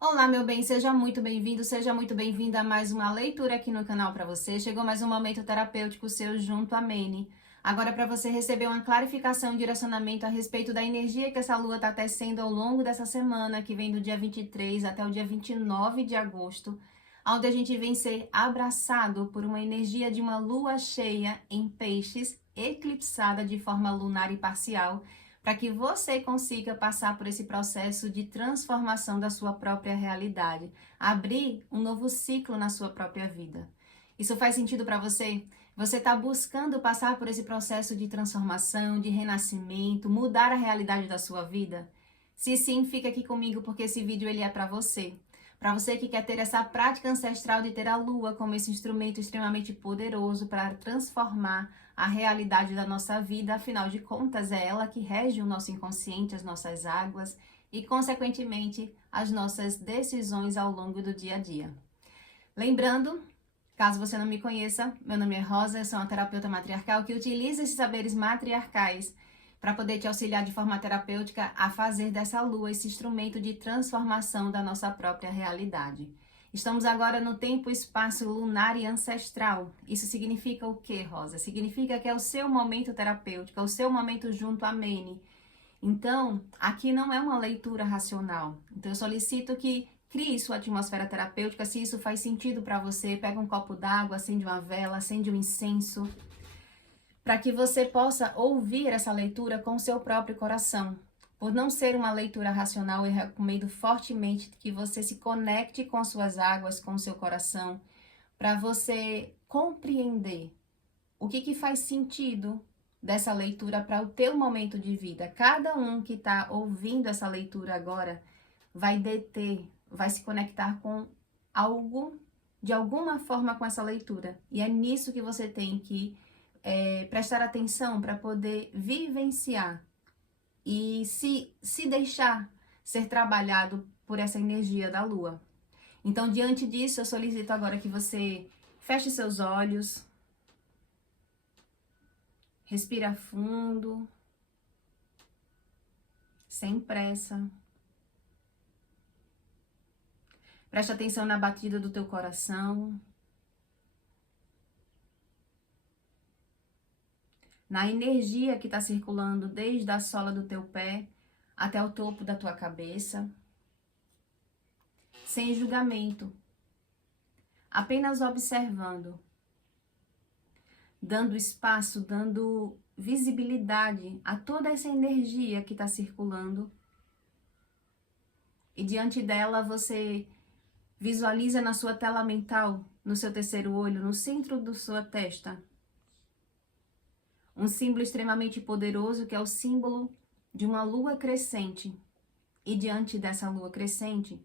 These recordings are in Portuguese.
Olá, meu bem, seja muito bem-vindo, seja muito bem-vinda a mais uma leitura aqui no canal para você. Chegou mais um momento terapêutico seu junto a Mene. Agora, para você receber uma clarificação e direcionamento a respeito da energia que essa lua está tecendo ao longo dessa semana, que vem do dia 23 até o dia 29 de agosto, onde a gente vem ser abraçado por uma energia de uma lua cheia em peixes, eclipsada de forma lunar e parcial, para que você consiga passar por esse processo de transformação da sua própria realidade, abrir um novo ciclo na sua própria vida. Isso faz sentido para você? Você está buscando passar por esse processo de transformação, de renascimento, mudar a realidade da sua vida? Se sim, fica aqui comigo porque esse vídeo ele é para você. Para você que quer ter essa prática ancestral de ter a lua como esse instrumento extremamente poderoso para transformar a realidade da nossa vida, afinal de contas, é ela que rege o nosso inconsciente, as nossas águas e, consequentemente, as nossas decisões ao longo do dia a dia. Lembrando, caso você não me conheça, meu nome é Rosa, eu sou uma terapeuta matriarcal que utiliza esses saberes matriarcais para poder te auxiliar de forma terapêutica a fazer dessa lua esse instrumento de transformação da nossa própria realidade. Estamos agora no tempo e espaço lunar e ancestral. Isso significa o quê, Rosa? Significa que é o seu momento terapêutico, é o seu momento junto a Mene. Então, aqui não é uma leitura racional. Então, eu solicito que crie sua atmosfera terapêutica, se isso faz sentido para você. Pega um copo d'água, acende uma vela, acende um incenso, para que você possa ouvir essa leitura com o seu próprio coração. Por não ser uma leitura racional, eu recomendo fortemente que você se conecte com suas águas, com o seu coração, para você compreender o que faz sentido dessa leitura para o teu momento de vida. Cada um que está ouvindo essa leitura agora vai deter, vai se conectar com algo, de alguma forma com essa leitura. E é nisso que você tem que prestar atenção para poder vivenciar e se deixar ser trabalhado por essa energia da lua. Então, diante disso, eu solicito agora que você feche seus olhos, respira fundo, sem pressa. Preste atenção na batida do teu coração, na energia que está circulando desde a sola do teu pé até o topo da tua cabeça, sem julgamento, apenas observando, dando espaço, dando visibilidade a toda essa energia que está circulando. E diante dela você visualiza na sua tela mental, no seu terceiro olho, no centro da sua testa, um símbolo extremamente poderoso que é o símbolo de uma lua crescente. E diante dessa lua crescente,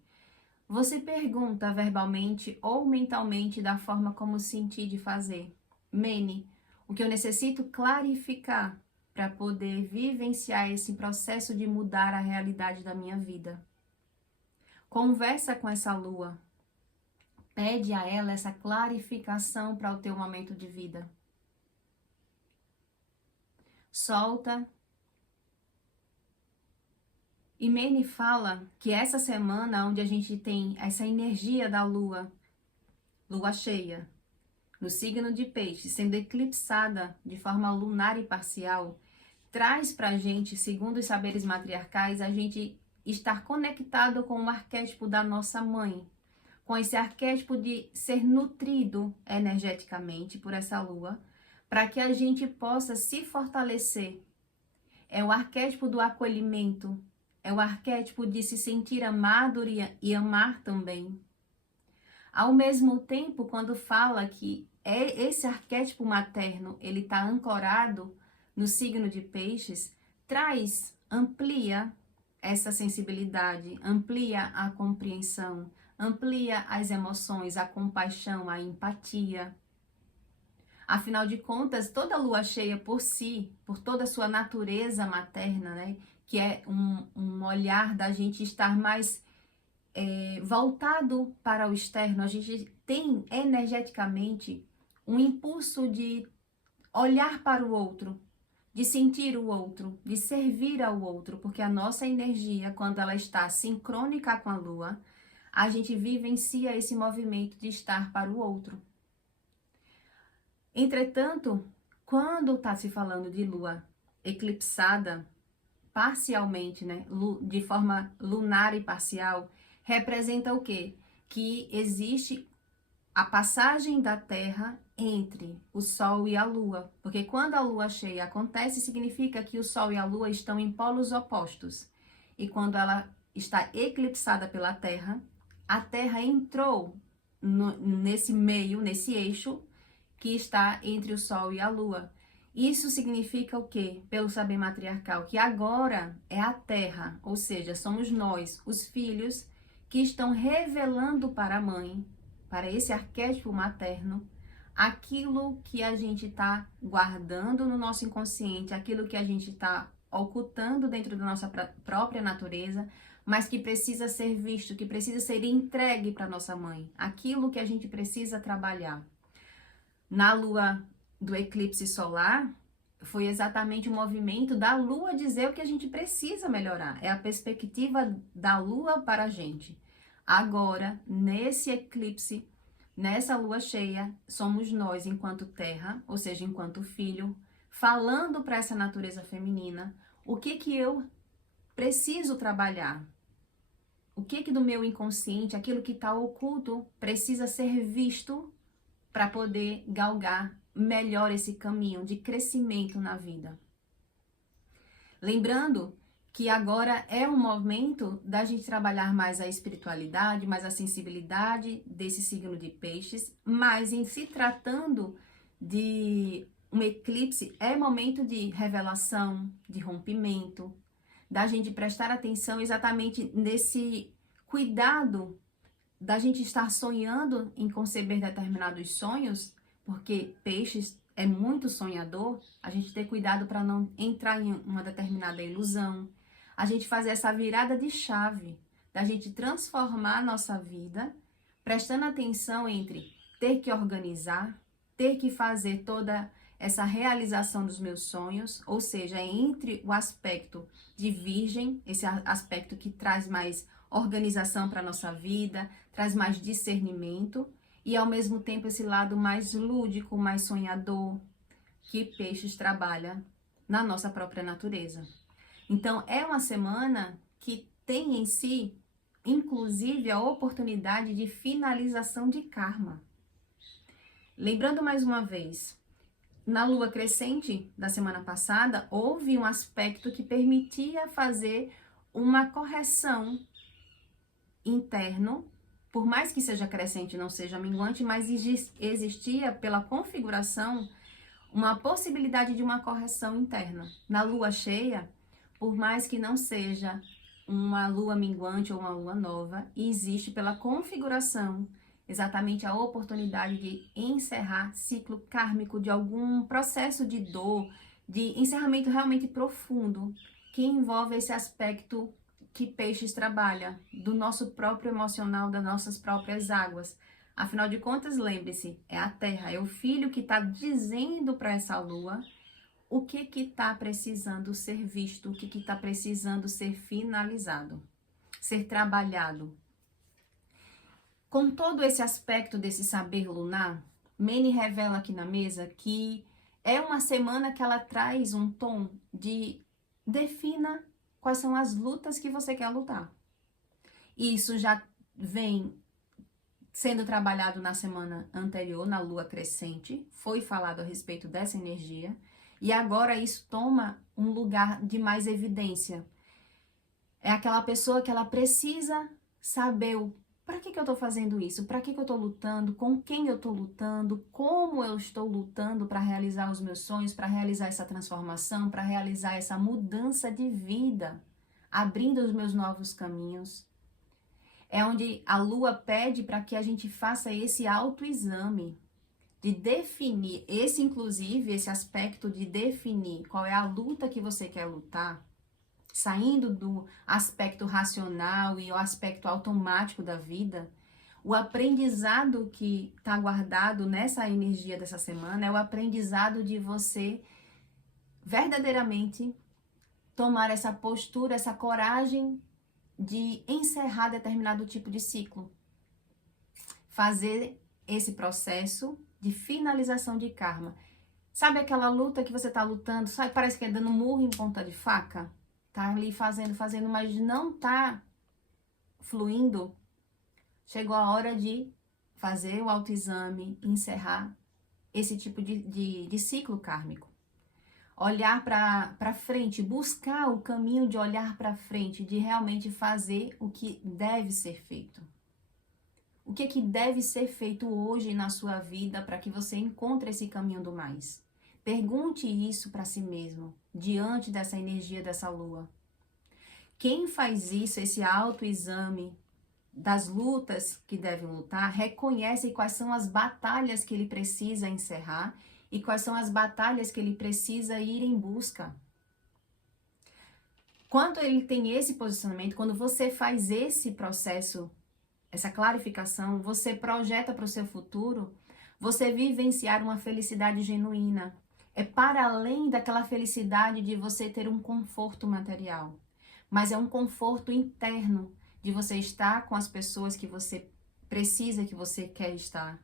você pergunta verbalmente ou mentalmente da forma como sentir de fazer: Mene, o que eu necessito clarificar para poder vivenciar esse processo de mudar a realidade da minha vida. Conversa com essa lua. Pede a ela essa clarificação para o teu momento de vida. Solta. E Mene fala que essa semana, onde a gente tem essa energia da lua, lua cheia, no signo de Peixes, sendo eclipsada de forma lunar e parcial, traz pra gente, segundo os saberes matriarcais, a gente estar conectado com o arquétipo da nossa mãe, com esse arquétipo de ser nutrido energeticamente por essa lua, para que a gente possa se fortalecer. É o arquétipo do acolhimento, é o arquétipo de se sentir amado e amar também. Ao mesmo tempo, quando fala que esse arquétipo materno, ele está ancorado no signo de Peixes, amplia essa sensibilidade, amplia a compreensão, amplia as emoções, a compaixão, a empatia. Afinal de contas, toda lua cheia por si, por toda a sua natureza materna, né, que é um olhar da gente estar mais voltado para o externo, a gente tem energeticamente um impulso de olhar para o outro, de sentir o outro, de servir ao outro, porque a nossa energia, quando ela está sincrônica com a lua, a gente vivencia esse movimento de estar para o outro. Entretanto, quando está se falando de lua eclipsada, parcialmente, né, de forma lunar e parcial, representa o quê? Que existe a passagem da Terra entre o Sol e a Lua, porque quando a Lua cheia acontece, significa que o Sol e a Lua estão em polos opostos, e quando ela está eclipsada pela Terra, a Terra entrou nesse meio, nesse eixo, que está entre o Sol e a Lua. Isso significa o quê? Pelo saber matriarcal, que agora é a Terra, ou seja, somos nós, os filhos, que estão revelando para a mãe, para esse arquétipo materno, aquilo que a gente está guardando no nosso inconsciente, aquilo que a gente está ocultando dentro da nossa própria natureza, mas que precisa ser visto, que precisa ser entregue para nossa mãe, aquilo que a gente precisa trabalhar. Na lua do eclipse solar, foi exatamente o movimento da lua dizer o que a gente precisa melhorar. É a perspectiva da lua para a gente. Agora, nesse eclipse, nessa lua cheia, somos nós, enquanto terra, ou seja, enquanto filho, falando para essa natureza feminina o que eu preciso trabalhar. O que do meu inconsciente, aquilo que está oculto, precisa ser visto para poder galgar melhor esse caminho de crescimento na vida. Lembrando que agora é um momento da gente trabalhar mais a espiritualidade, mais a sensibilidade desse signo de peixes, mas em se tratando de um eclipse, é momento de revelação, de rompimento, da gente prestar atenção exatamente nesse cuidado da gente estar sonhando em conceber determinados sonhos, porque peixes é muito sonhador, a gente ter cuidado para não entrar em uma determinada ilusão, a gente fazer essa virada de chave, da gente transformar a nossa vida, prestando atenção entre ter que organizar, ter que fazer toda essa realização dos meus sonhos, ou seja, entre o aspecto de virgem, esse aspecto que traz mais organização para a nossa vida, traz mais discernimento, e ao mesmo tempo esse lado mais lúdico, mais sonhador, que peixes trabalha na nossa própria natureza. Então é uma semana que tem em si, inclusive, a oportunidade de finalização de karma. Lembrando mais uma vez, na lua crescente da semana passada, houve um aspecto que permitia fazer uma correção interno, por mais que seja crescente e não seja minguante, mas existia pela configuração uma possibilidade de uma correção interna. Na lua cheia, por mais que não seja uma lua minguante ou uma lua nova, existe pela configuração exatamente a oportunidade de encerrar ciclo kármico de algum processo de dor, de encerramento realmente profundo, que envolve esse aspecto que peixes trabalha, do nosso próprio emocional, das nossas próprias águas. Afinal de contas, lembre-se, é a Terra, é o filho que está dizendo para essa lua o que está precisando ser visto, o que está precisando ser finalizado, ser trabalhado. Com todo esse aspecto desse saber lunar, Mene revela aqui na mesa que é uma semana que ela traz um tom de defina quais são as lutas que você quer lutar. Isso já vem sendo trabalhado na semana anterior, na lua crescente, foi falado a respeito dessa energia, e agora isso toma um lugar de mais evidência. É aquela pessoa que ela precisa saber para que eu estou fazendo isso, para que eu estou lutando, com quem eu estou lutando, como eu estou lutando para realizar os meus sonhos, para realizar essa transformação, para realizar essa mudança de vida, abrindo os meus novos caminhos. É onde a lua pede para que a gente faça esse autoexame, de definir, esse aspecto de definir qual é a luta que você quer lutar, saindo do aspecto racional e o aspecto automático da vida. O aprendizado que está guardado nessa energia dessa semana é o aprendizado de você verdadeiramente tomar essa postura, essa coragem de encerrar determinado tipo de ciclo. Fazer esse processo de finalização de karma. Sabe aquela luta que você tá lutando, sabe, parece que é dando murro em ponta de faca? Tá ali fazendo, mas não tá fluindo? Chegou a hora de fazer o autoexame, encerrar esse tipo de ciclo kármico. Olhar para frente, buscar o caminho de olhar para frente, de realmente fazer o que deve ser feito. O que deve ser feito hoje na sua vida para que você encontre esse caminho do mais? Pergunte isso para si mesmo, diante dessa energia dessa lua. Quem faz isso, esse autoexame das lutas que deve lutar, reconhece quais são as batalhas que ele precisa encerrar e quais são as batalhas que ele precisa ir em busca. Quando ele tem esse posicionamento, quando você faz esse processo, essa clarificação, você projeta para o seu futuro, você vivenciar uma felicidade genuína. É para além daquela felicidade de você ter um conforto material, mas é um conforto interno de você estar com as pessoas que você precisa, que você quer estar,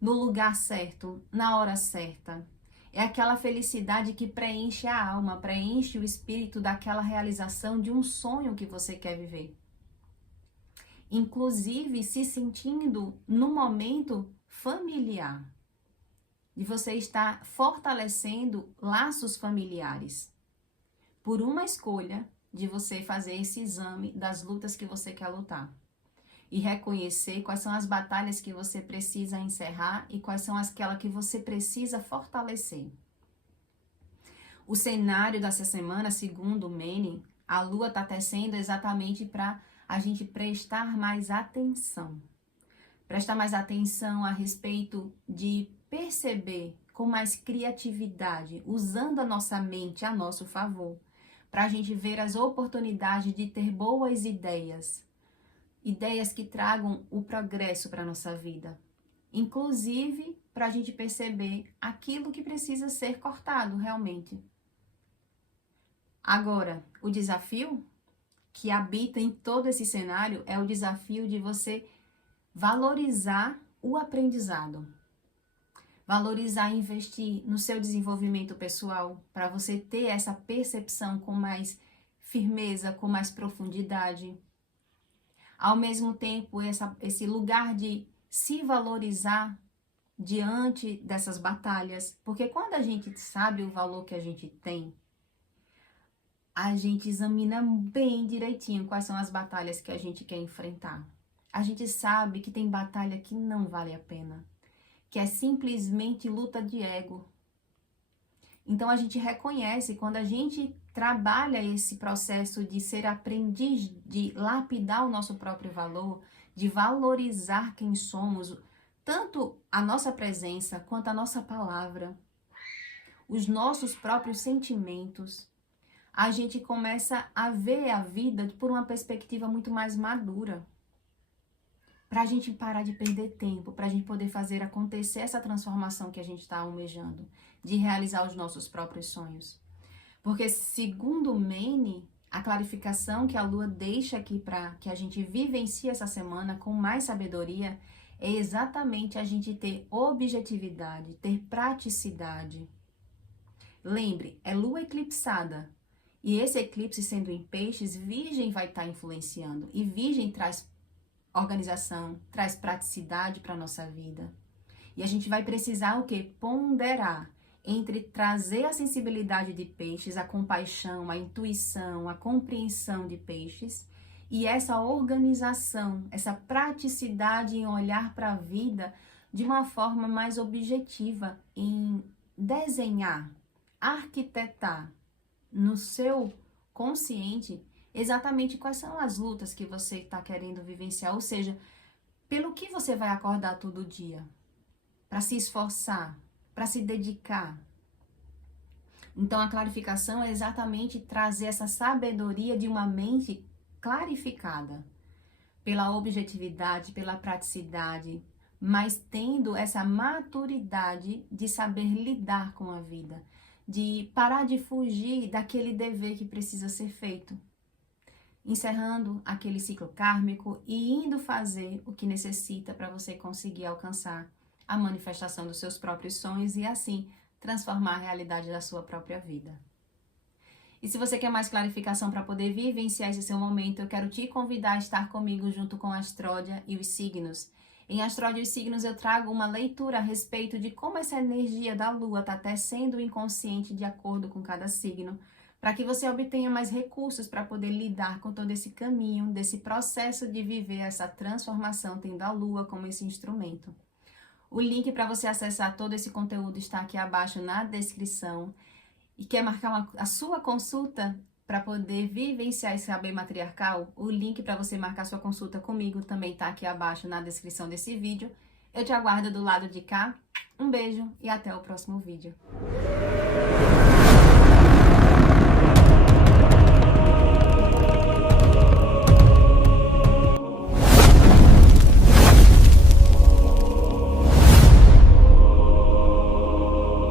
no lugar certo, na hora certa. É aquela felicidade que preenche a alma, preenche o espírito daquela realização de um sonho que você quer viver. Inclusive se sentindo no momento familiar, de você estar fortalecendo laços familiares, por uma escolha de você fazer esse exame das lutas que você quer lutar e reconhecer quais são as batalhas que você precisa encerrar e quais são aquelas que você precisa fortalecer. O cenário dessa semana, segundo o Mene, a lua está tecendo exatamente para a gente prestar mais atenção. Prestar mais atenção a respeito de perceber com mais criatividade, usando a nossa mente a nosso favor, para a gente ver as oportunidades de ter boas ideias. Ideias que tragam o progresso para a nossa vida. Inclusive, para a gente perceber aquilo que precisa ser cortado realmente. Agora, o desafio que habita em todo esse cenário é o desafio de você valorizar o aprendizado. Valorizar e investir no seu desenvolvimento pessoal, para você ter essa percepção com mais firmeza, com mais profundidade. Ao mesmo tempo, esse lugar de se valorizar diante dessas batalhas. Porque quando a gente sabe o valor que a gente tem, a gente examina bem direitinho quais são as batalhas que a gente quer enfrentar. A gente sabe que tem batalha que não vale a pena, que é simplesmente luta de ego. Então a gente reconhece quando a gente trabalha esse processo de ser aprendiz, de lapidar o nosso próprio valor, de valorizar quem somos, tanto a nossa presença quanto a nossa palavra, os nossos próprios sentimentos, a gente começa a ver a vida por uma perspectiva muito mais madura. Para a gente parar de perder tempo, para a gente poder fazer acontecer essa transformação que a gente está almejando, de realizar os nossos próprios sonhos. Porque, segundo Mene, a clarificação que a Lua deixa aqui para que a gente vivencie essa semana com mais sabedoria é exatamente a gente ter objetividade, ter praticidade. Lembre, é Lua eclipsada. E esse eclipse sendo em peixes, Virgem vai estar influenciando. E Virgem traz organização, traz praticidade para a nossa vida. E a gente vai precisar o quê? Ponderar entre trazer a sensibilidade de peixes, a compaixão, a intuição, a compreensão de peixes e essa organização, essa praticidade em olhar para a vida de uma forma mais objetiva, em desenhar, arquitetar no seu consciente exatamente quais são as lutas que você está querendo vivenciar, ou seja, pelo que você vai acordar todo dia, para se esforçar, para se dedicar. Então a clarificação é exatamente trazer essa sabedoria de uma mente clarificada, pela objetividade, pela praticidade, mas tendo essa maturidade de saber lidar com a vida, de parar de fugir daquele dever que precisa ser feito. encerrando aquele ciclo kármico e indo fazer o que necessita para você conseguir alcançar a manifestação dos seus próprios sonhos e assim transformar a realidade da sua própria vida. E se você quer mais clarificação para poder vivenciar esse seu momento, eu quero te convidar a estar comigo junto com a Astródia e os signos. Em Astródia e os signos eu trago uma leitura a respeito de como essa energia da Lua está tecendo o inconsciente de acordo com cada signo, para que você obtenha mais recursos para poder lidar com todo esse caminho, desse processo de viver essa transformação, tendo a Lua como esse instrumento. O link para você acessar todo esse conteúdo está aqui abaixo na descrição. E quer marcar a sua consulta para poder vivenciar esse saber matriarcal? O link para você marcar sua consulta comigo também está aqui abaixo na descrição desse vídeo. Eu te aguardo do lado de cá. Um beijo e até o próximo vídeo.